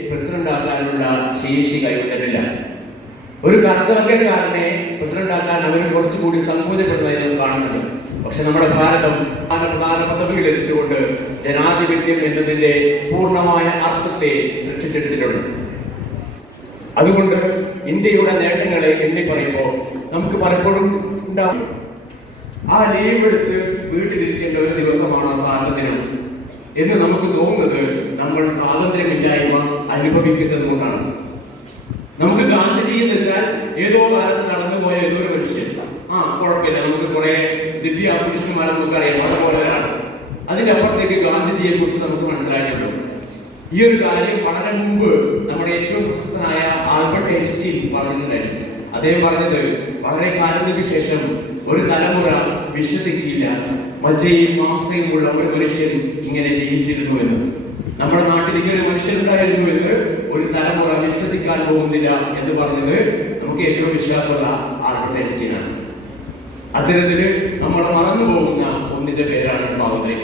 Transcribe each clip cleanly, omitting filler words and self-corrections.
പ്രസിഡന്റ് ആക്കാനുള്ള ശേഷി കൈവന്നിട്ടില്ല. ഒരു കർത്തവർഗക്കാരനെ പ്രസിഡന്റ് ആക്കാൻ അവർ കുറച്ചുകൂടി സങ്കോചപ്പെടുന്നതായി നാം കാണുന്നുണ്ട്. പക്ഷെ നമ്മുടെ ഭാരതം പ്രധാന പദവികൾ എത്തിച്ചുകൊണ്ട് ജനാധിപത്യം എന്നതിന്റെ പൂർണ്ണമായ അർത്ഥത്തെ സൃഷ്ടിച്ചെടുത്തിട്ടുണ്ട്. അതുകൊണ്ട് ഇന്ത്യയുടെ നേട്ടങ്ങളെ എണ്ണി പറയുമ്പോൾ നമുക്ക് പലപ്പോഴും ഉണ്ടാവും ആ ലീവ് എടുത്ത് വീട്ടിലിരിക്കേണ്ട ഒരു ദിവസമാണ് സ്വാതന്ത്ര്യം എന്ന് നമുക്ക് തോന്നുന്നത് നമ്മൾ സ്വാതന്ത്ര്യമില്ലായ്മ അനുഭവിക്കുന്നത് കൊണ്ടാണ്. നമുക്ക് ഗാന്ധിജി എന്ന് വെച്ചാൽ ഏതോ കാലത്ത് നടന്നുപോയ ഏതോ ഒരു മനുഷ്യൻ, കുഴപ്പമില്ല, നമുക്ക് കുറെ ദിവ്യ പുരുഷന്മാരെ നമുക്കറിയാം, അതുപോലെ ഒരാൾ. അതിന്റെ അപ്പുറത്തേക്ക് ഗാന്ധിജിയെ കുറിച്ച് നമുക്ക് മനസ്സിലാക്കിയുള്ളൂ. ഈ ഒരു കാര്യം വളരെ മുമ്പ് നമ്മുടെ ഏറ്റവും പ്രശസ്തനായ ആൽബർട്ട് ഐൻസ്റ്റീൻ പറഞ്ഞിട്ടുണ്ടായിരുന്നു. അദ്ദേഹം പറഞ്ഞത് വളരെ കാലങ്ങൾക്ക് ശേഷം ഒരു തലമുറ വിശ്വസിക്കില്ല മജ്ജയും മാംസയും ഉള്ള ഒരു മനുഷ്യൻ ഇങ്ങനെ ജീവിച്ചിരുന്നു എന്ന്. നമ്മുടെ നാട്ടിൽ ഇങ്ങനെ ഒരു മനുഷ്യനുണ്ടായിരുന്നു എന്ന് ഒരു തലമുറ വിശ്വസിക്കാൻ പോകുന്നില്ല എന്ന് പറഞ്ഞത് നമുക്ക് ഏറ്റവും വിശ്വാസമുള്ള ആൽബർട്ട് ഐൻസ്റ്റീനാണ്. അത്തരത്തില് നമ്മൾ മറന്നു പോകുന്ന ഒന്നിന്റെ പേരാണ് സ്വാതന്ത്ര്യം.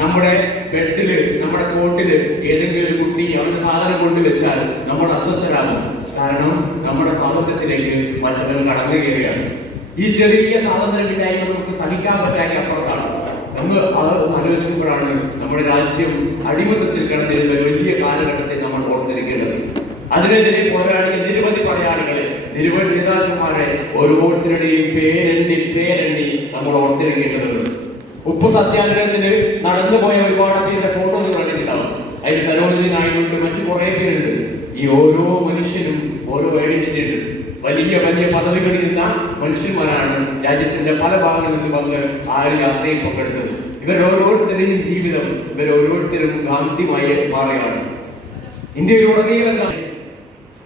നമ്മുടെ ബെഡില്, നമ്മുടെ കോട്ടില് ഏതെങ്കിലും ഒരു കുട്ടി അവന്റെ സാധനം കൊണ്ടുവച്ചാൽ നമ്മൾ അസ്വസ്ഥരാകും. കാരണം നമ്മുടെ സ്വാതന്ത്ര്യത്തിലേക്ക് മറ്റവർ കടന്നു കയറുകയാണ്. ഈ ചെറിയ സ്വാതന്ത്ര്യമില്ലായ്മ നമുക്ക് സഹിക്കാൻ പറ്റാത്ത അപ്പുറത്താണ്. നമ്മൾ അത് ആലോചിക്കുമ്പോഴാണ് നമ്മുടെ രാജ്യം അടിമത്തത്തിൽ കിടന്നിരുന്ന വലിയ കാലഘട്ടത്തെ നമ്മൾ ഓർത്തിരിക്കേണ്ടത്. അതിനെതിരെ പോരാടിയ നിരവധി പടയാളികളെ, നിരവധി നേതാക്കന്മാരെ ഓരോരുത്തരുടെയും പേരെണ്ണി നമ്മൾ ഓർത്തിരിക്കേണ്ടതുണ്ട്. ഉപ്പു സത്യാഗ്രഹത്തിന് നടന്നുപോയ ഒരുപാട് പേരുടെ ഫോട്ടോ നിങ്ങൾ കണ്ടിട്ടുണ്ടാവും. അതിൽ സരോജിനി നായിഡുണ്ട്, മറ്റു കുറെ പേരുണ്ട്. ഈ ഓരോ മനുഷ്യനും ഓരോ ഐഡന്റിറ്റി ഉണ്ട്. വലിയ വലിയ പദവികളിൽ നിന്ന മനുഷ്യന്മാരാണ് രാജ്യത്തിന്റെ പല ഭാഗങ്ങളിൽ നിന്ന് വന്ന് ആ ഒരു യാത്രയിൽ പങ്കെടുത്തത്. ഇവരോരോരുത്തരുടെയും ജീവിതം ഇവരോരോരുത്തരും ഗാന്ധിമായി മാറുകയാണ് ഇന്ത്യയിലുടനീളം.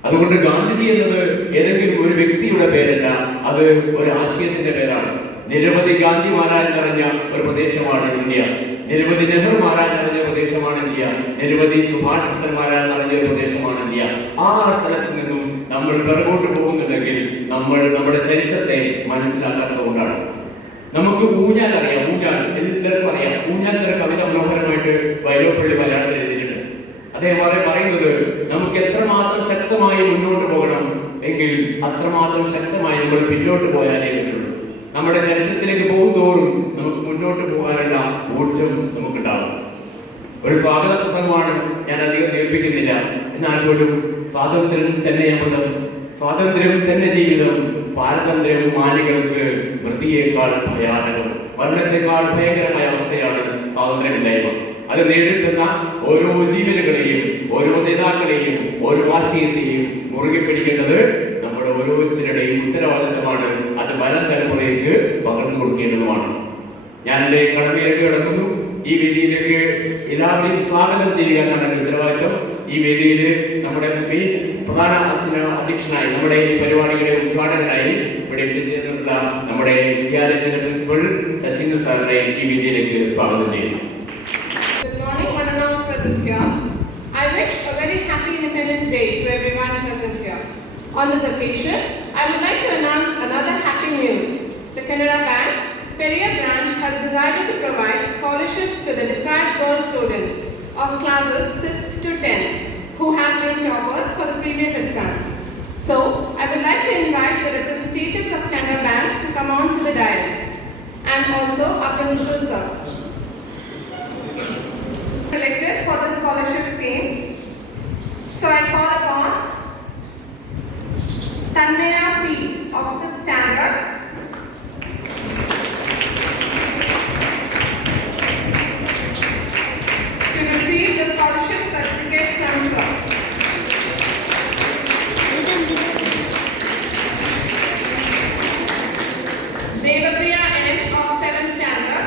അതുകൊണ്ട് ഗാന്ധിജി എന്നത് ഏതെങ്കിലും ഒരു വ്യക്തിയുടെ പേരല്ല, അത് ഒരു ആശയത്തിന്റെ പേരാണ്. നിരവധി ഗാന്ധിമാരാൽ നിറഞ്ഞ ഒരു പ്രദേശമാണ് ഇന്ത്യ. നിരവധി നെഹ്റുമാരാൽ നിറഞ്ഞ പ്രദേശമാണ് ഇന്ത്യ. നിരവധി സുഭാഷ് ചന്ദ്രന്മാരാൽ നിറഞ്ഞ ഒരു പ്രദേശമാണ് ഇന്ത്യ. ആ സ്ഥലത്ത് നിന്നും നമ്മൾ പിറകോട്ട് പോകുന്നുണ്ടെങ്കിൽ നമ്മൾ നമ്മുടെ ചരിത്രത്തെ മനസ്സിലാക്കാത്തതുകൊണ്ടാണ്. നമുക്ക് ഊഞ്ഞാൽ അറിയാം, ഊഞ്ഞാൽ എല്ലാവർക്കും അറിയാം. ഊഞ്ഞാലിന്റെ കവിത മനോഹരമായിട്ട് വൈലോപ്പള്ളി മലയാളത്തിൽ എഴുതിയിട്ടുണ്ട്. അതേപോലെ പറയുന്നത് നമുക്ക് എത്രമാത്രം ശക്തമായി മുന്നോട്ട് പോകണം എങ്കിൽ അത്രമാത്രം ശക്തമായി നമ്മൾ പിന്നോട്ട് പോയാലേ പറ്റുള്ളൂ. നമ്മുടെ ചരിത്രത്തിലേക്ക് പോകുന്തോറും നമുക്ക് മുന്നോട്ട് പോകാനുള്ള ഊർജം നമുക്കുണ്ടാവും. ഒരു സ്വാഗത പ്രസംഗമാണ്, ഞാൻ അധികം ദീർഘിപ്പിക്കുന്നില്ല. എന്നാൽ പോലും സ്വാതന്ത്ര്യം തന്നെ അമൃതം, സ്വാതന്ത്ര്യം തന്നെ ജീവിതം, പാരതന്ത്ര്യം മാനികൾക്ക് വൃത്തിയേക്കാൾ ഭയാനകം, മരണത്തെക്കാൾ ഭയങ്കരമായ അവസ്ഥയാണ് സ്വാതന്ത്ര്യമില്ലായ്മ. അത് നേരിടുന്ന ഓരോ ജീവനുകളെയും, ഓരോ നേതാക്കളെയും, ഓരോ ആശയത്തെയും മുറുകെ പിടിക്കേണ്ടത് നമ്മുടെ ഓരോരുത്തരുടെയും ഉത്തരവാദിത്തമാണ്. അത് വരും തലമുറയ്ക്ക് പകർന്നു കൊടുക്കേണ്ടതുമാണ്. ഞാൻ എൻ്റെ കടമയിലേക്ക് കിടക്കുന്നു. ഈ വേദിയിലേക്ക് എല്ലാവരെയും സ്വാഗതം ചെയ്യുക എന്നാണ് എൻ്റെ ഉത്തരവാദിത്തം. ഈ വേദിയിൽ നമ്മുടെ പ്രധാന അധ്യക്ഷനായി, നമ്മുടെ ഈ പരിപാടിയുടെ ഉദ്ഘാടകനായി ഇവിടെ എത്തിച്ചേർന്നിട്ടുള്ള നമ്മുടെ വിദ്യാലയത്തിന്റെ പ്രിൻസിപ്പൽ ശശീന്ദ്രൻ സാറിനെ ഈ വേദിയിലേക്ക് സ്വാഗതം ചെയ്യുന്നു. I wish a very happy Independence Day to everyone present here. On this occasion, I would like to announce another happy news. The Canara Bank, Periyar branch has decided to provide scholarships to the deprived girl students of classes 6th to 10th who have been toppers for the previous exam. So, I would like to invite the representatives of Canara Bank to come on to the dais, and also our principal sir. Selected for the scholarship scheme. So I call upon Tanmaya P of 6th standard, to receive the scholarship certificate from sir. Devapriya N of 7th standard,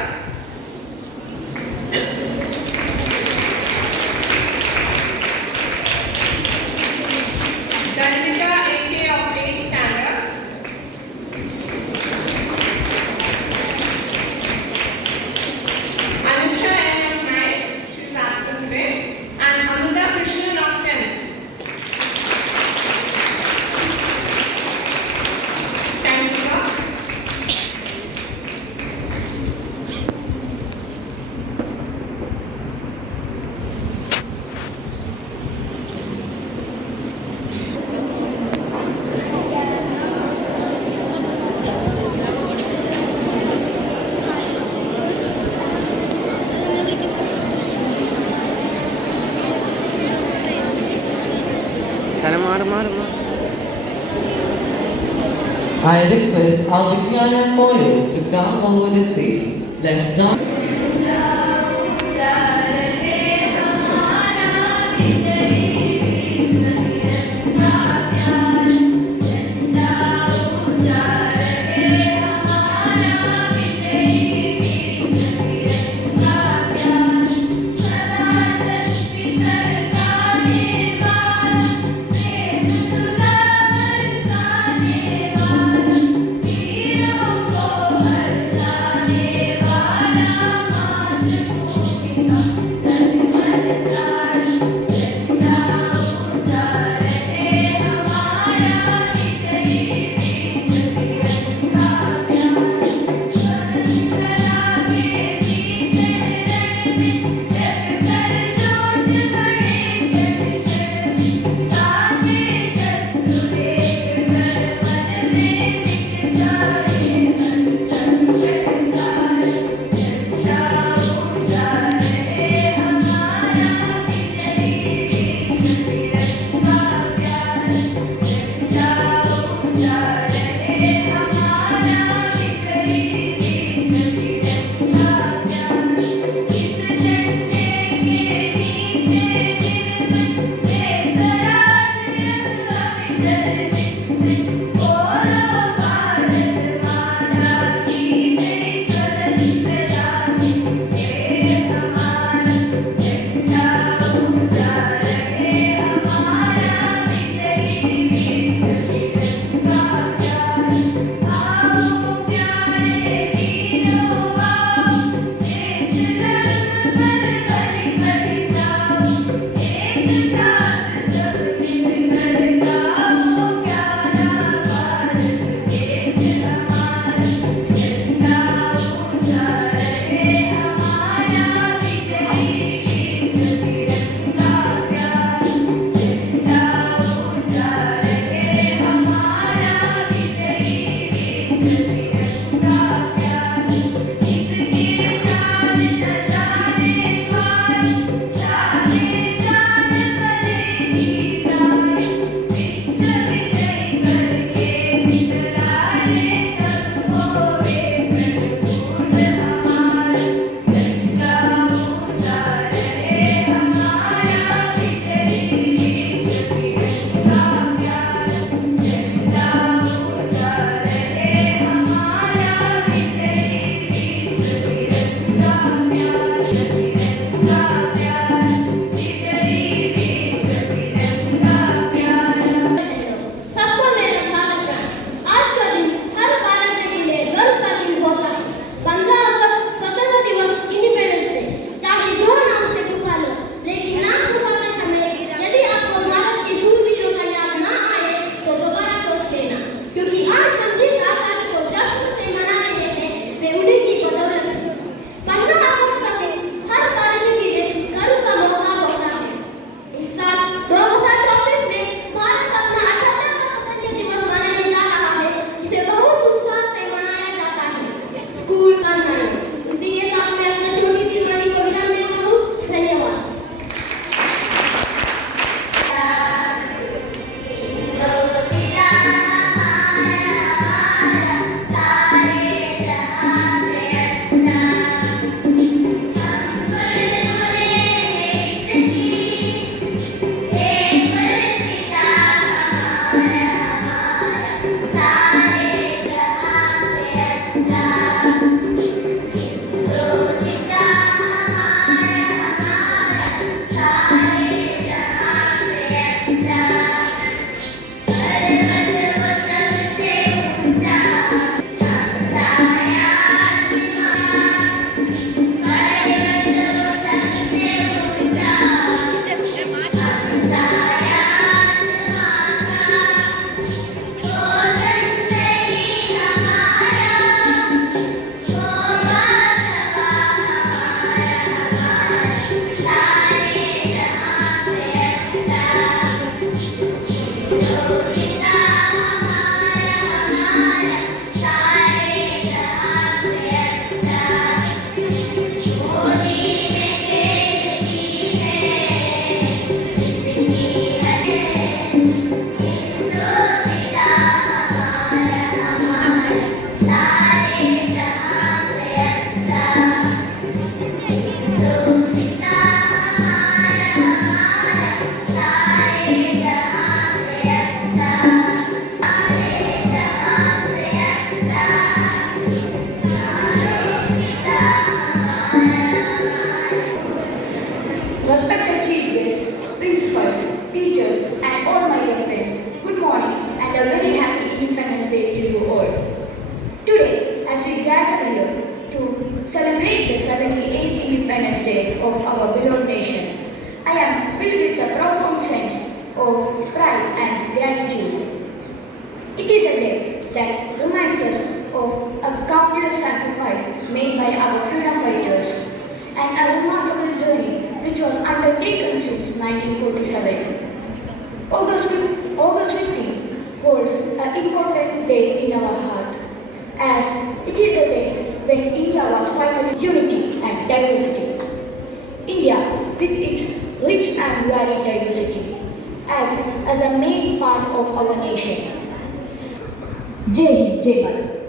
Danvika AK of 8th standard, I request our Vidyana choir to come over the stage. Let's join. वीरों को हर्षाने वाला celebrate the 78th Independence Day of our beloved nation. I am filled with a profound sense of pride and gratitude. It is a day that reminds us of a countless sacrifice made by our freedom fighters and a remarkable journey which was undertaken since 1947. August 15 holds an important day in our heart, as it is the day when India was finally unity and diversity. India, with its rich and varied diversity, acts as a main part of our nation. Jai Hind, Jai Bharat.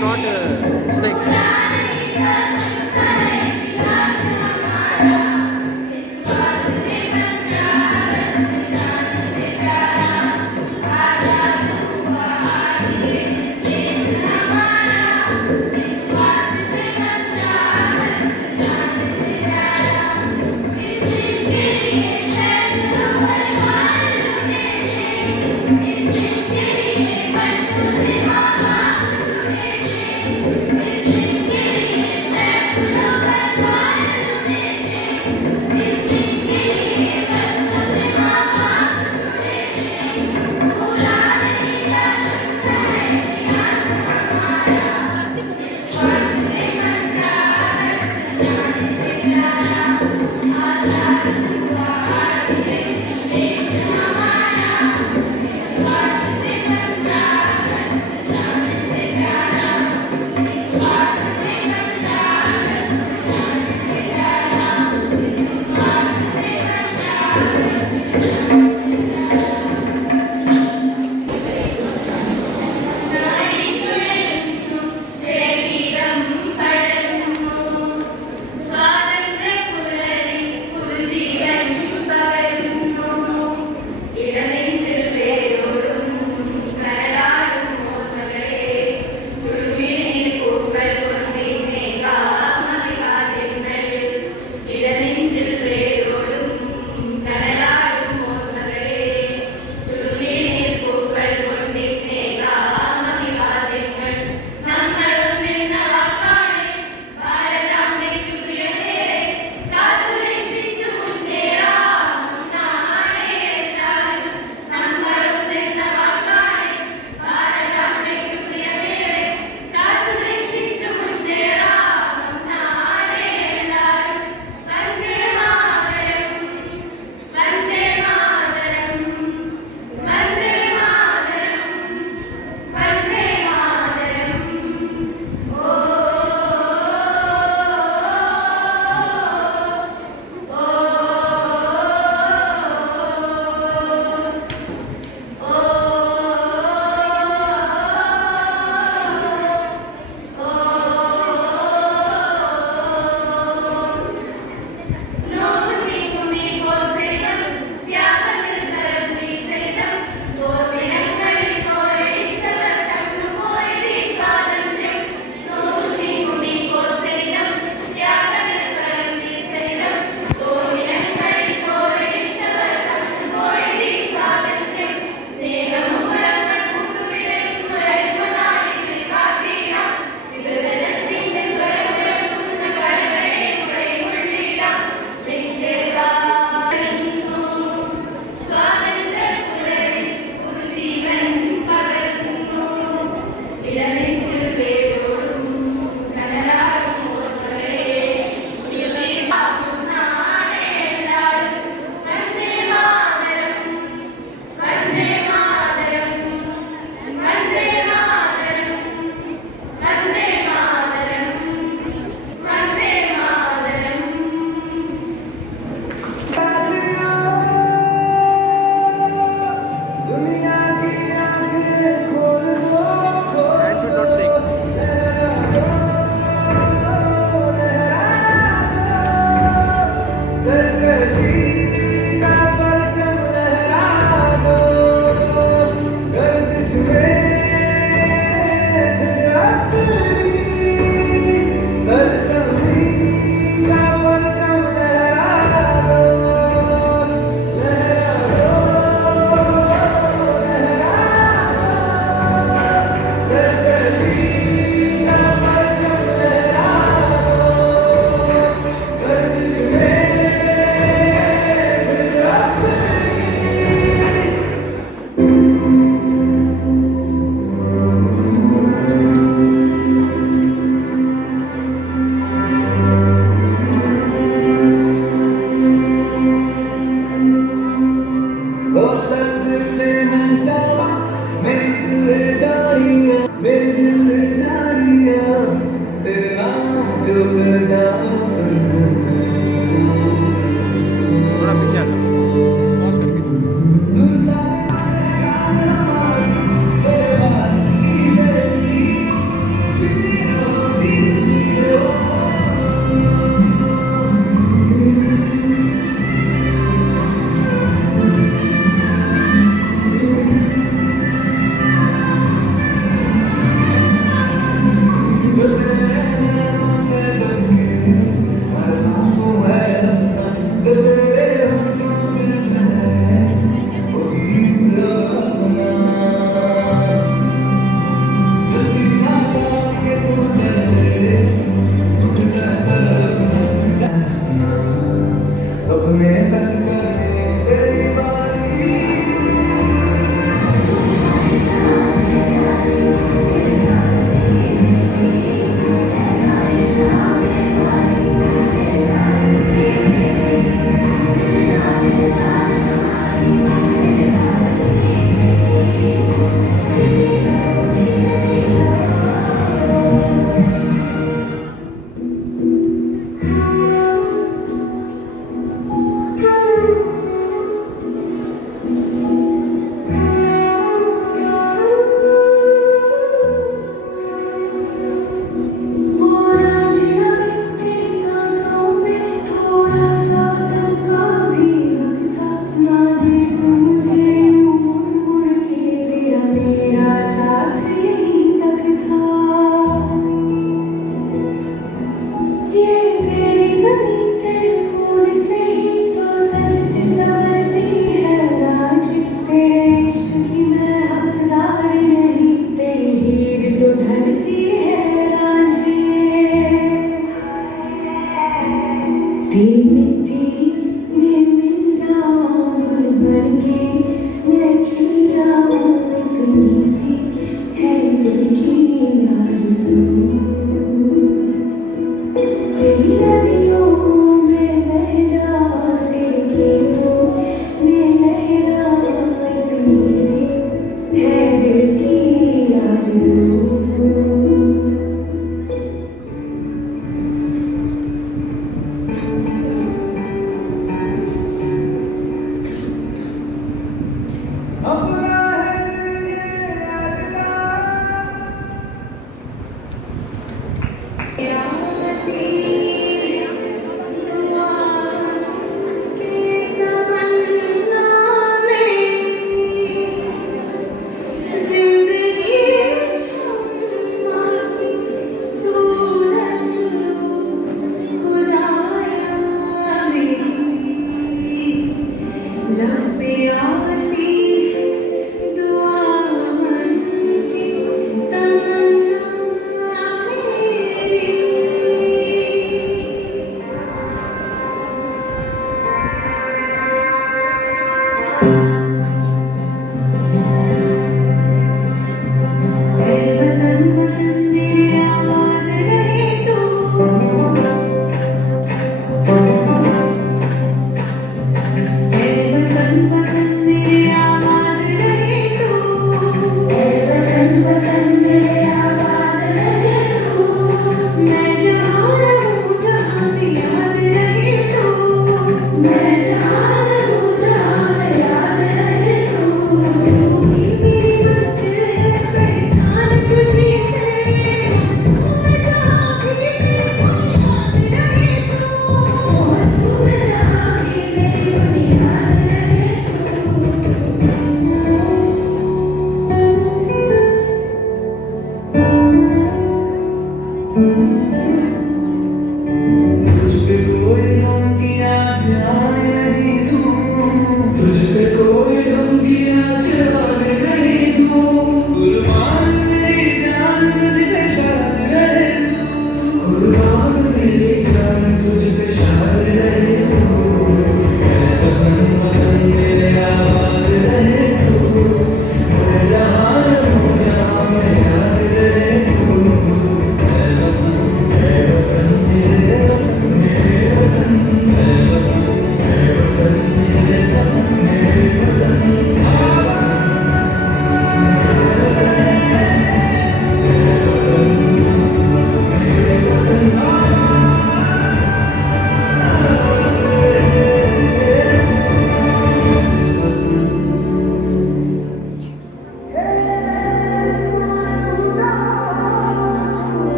not sick. Thank you.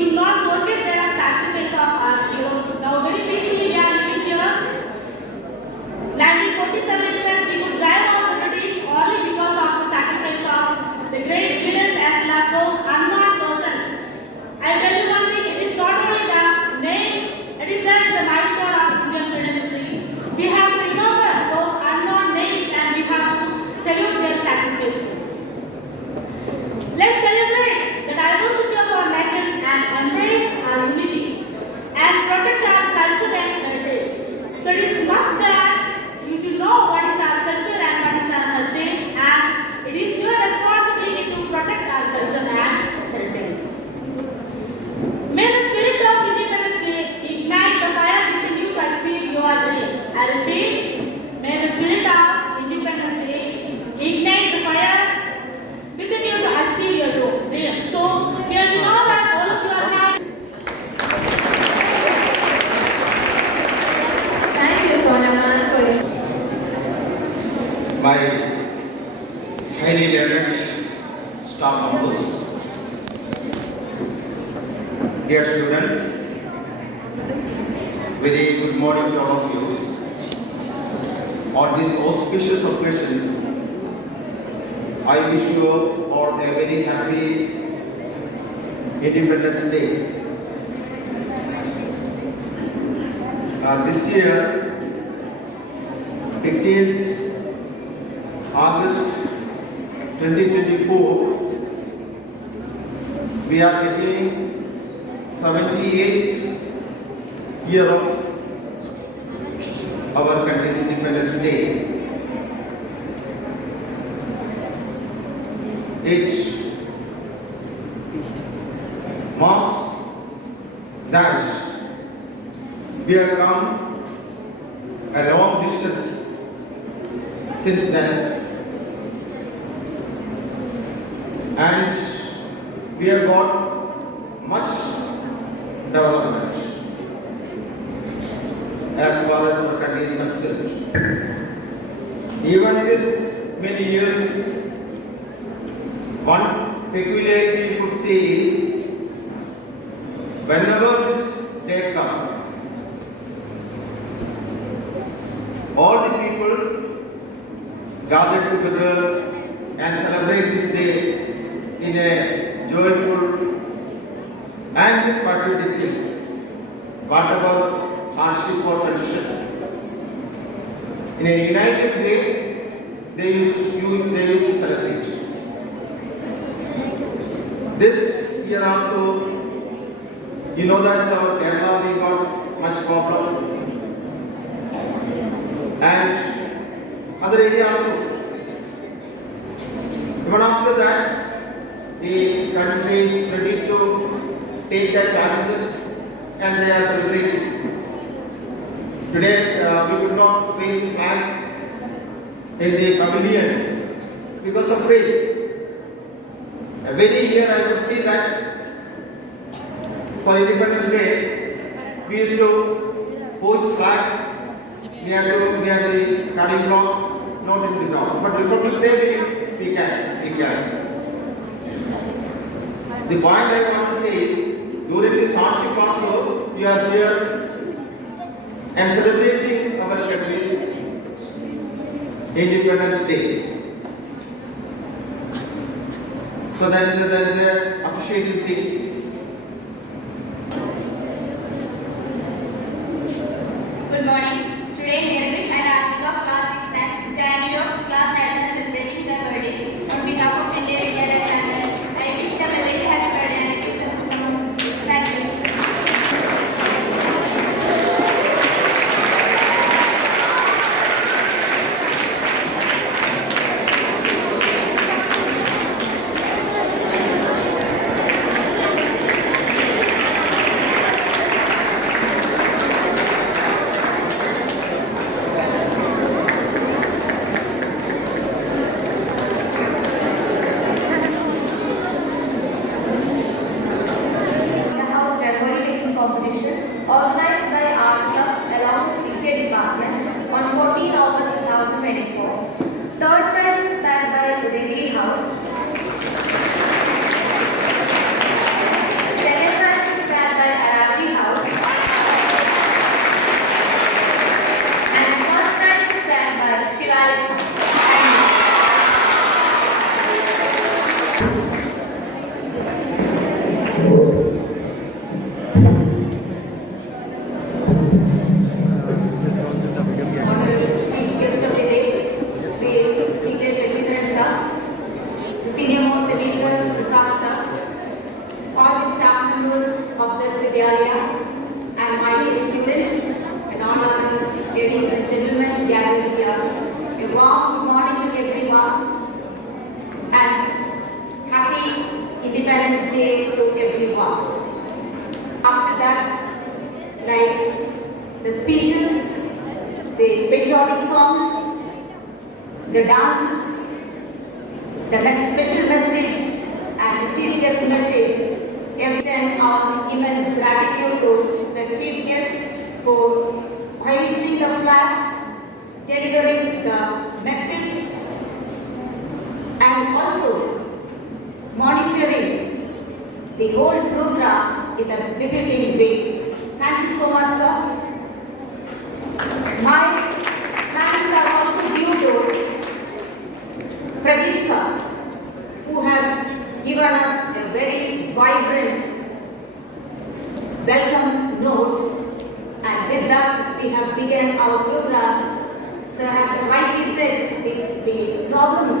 should not forget the sacrifice of our heroes. Now, very peacefully we are living here. 1947 itself, we could drive out the British only because of the sacrifice of the great leaders as well as those unmarked persons. I tell you one thing, it is not only the name, it is there in the milestone of Indian freedom history. We have to remember those unknown names and we have to salute their sacrifice. Let's celebrate the diversity of our nation and embrace our unity and protect our culture and heritage. So it is must that you should know what is our culture and what is our heritage, and it is your responsibility to protect our culture and heritage. May the spirit of Independence Day ignite the fire within you to achieve your dreams. I repeat, may the spirit of Independence Day ignite the fire within you to achieve your dreams. So, we are to know that all of you are happy. Thank you, Sonama, for your My highly valued staff members, dear students, very good morning to all of you. On this auspicious occasion, I wish you all a very happy Independence Day. This year, 15th August 2024, we are beginning 78th year of our country's Independence Day. It marks that we have come a long distance since then, and we have got much development as far as our country is concerned. Even this many years, one peculiarity we could say is, whenever this day comes, all the peoples gather together and celebrate this day in a joyful and patriotic feel, whatever hardship or tension. In a united way, they used to celebrate. This year also, you know that our Kerala we got much problem, and other areas also. Even after that, the country is ready to take the challenges and they are celebrating. Today, we could not raise the flag in the pavilion because of rain. Every year I would see that for Independence Day, we used to post flag near the starting block, not in the ground. But Republic Day, we can. The point I want to say is, during this hardship also, we are here and celebrating our country's Independence Day. So that is the appreciating thing. Good morning. Today, Nirvik and Arvika of class 6 and Sandy of class 9 are celebrating their birthday. On behalf of India Vidyalaya family, I wish them a very happy birthday and give them thank you. Yoga. After that, like the speeches, the patriotic songs, the dances, the special message and the chief guest message. We extend our immense gratitude to the chief guest for raising the flag, delivering the message, and also monitoring the whole program in a befitting way. Thank you so much, sir. My thanks are also due to Pradesh sir, who has given us a very vibrant welcome note, and with that we have begun our program. Sir has rightly said the problems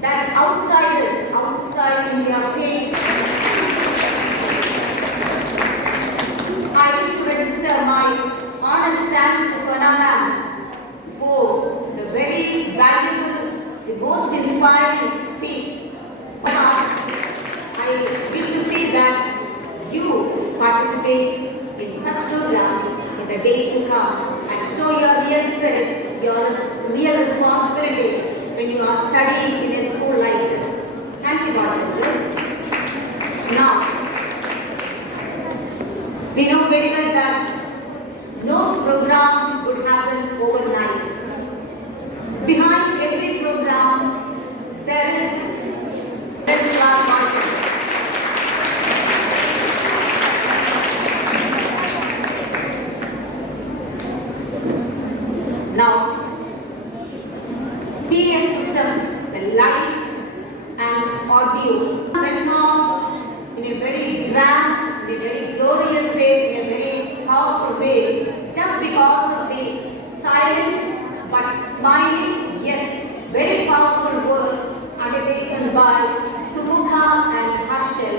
that outsiders outside India face. I wish to register my honest thanks to Swana ma'am for the very valuable, the most inspiring speech. I wish to say that you participate in such programs in the days to come and show your real spirit, your real responsibility when you are studying in a school like this. Thank you, Master. Now, we know very well that no program would happen overnight. Behind every program, there is class market. Now, PA system, the light and audio went on in a very grand, in a very glorious way, in a very powerful way, just because of the silent but smiling yet very powerful work undertaken by Sumukha and Harshal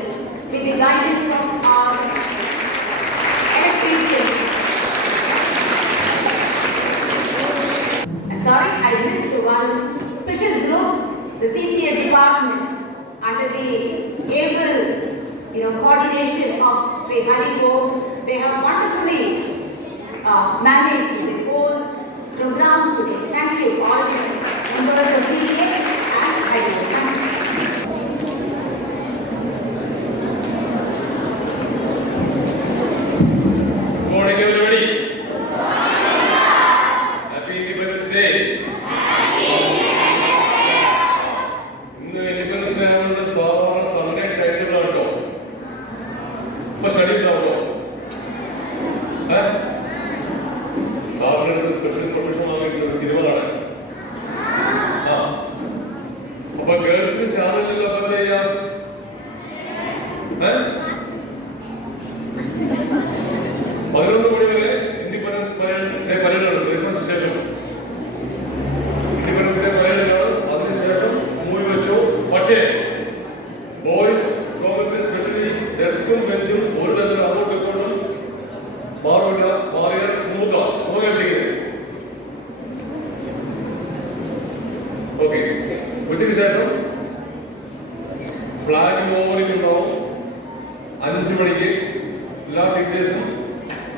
with the guidance of our electrician. I'm sorry, I missed one special group, the CCA department, under the able coordination of Sri Hari Go. They have wonderfully managed the whole program today. Thank you, all the members of CCA and Hari Go. Thank you. Good morning, everybody. Happy Independence Day. ഇന്ന് independence day ആയതുകൊണ്ട് സാധാരണ Sunday title ആണല്ലോ. ഇപ്പൊ സ്റ്റഡി ഉണ്ടാവോ? സാറിന് special profession വാങ്ങിയിട്ടുള്ള സിനിമ കാണാൻ. അപ്പൊ ഗേൾസിന് ചാനലിൽ അപ്പൊ എന്താ ചെയ്യാ? 11 മണി വരെ ഇൻഡിപെൻഡൻസ് പരേഡാണ്. ബ്രേക്ക്ഫാസ്റ്റ് ശേഷം ഇൻഡിപെൻഡൻസ് ഡേ പരേഡാണ്. അതിനുശേഷം മൂവി വെച്ചു. പക്ഷേ ബോയ്സ് കോളേജിൽ സ്പെഷ്യലി ഡെസ്കും ബെഞ്ചും ഒരു തന്നെ അങ്ങോട്ടും ഇങ്ങോട്ടും മാറില്ല, മാറിയാൽ സ്മൂത്താ പിടിക്കുന്നത്. ഓക്കെ, ഉച്ചയ്ക്ക് ശേഷം ഫ്ലാഗ് മോർണിംഗ് ഉണ്ടാവും. 5 മണിക്ക് എല്ലാ ടീച്ചേഴ്സും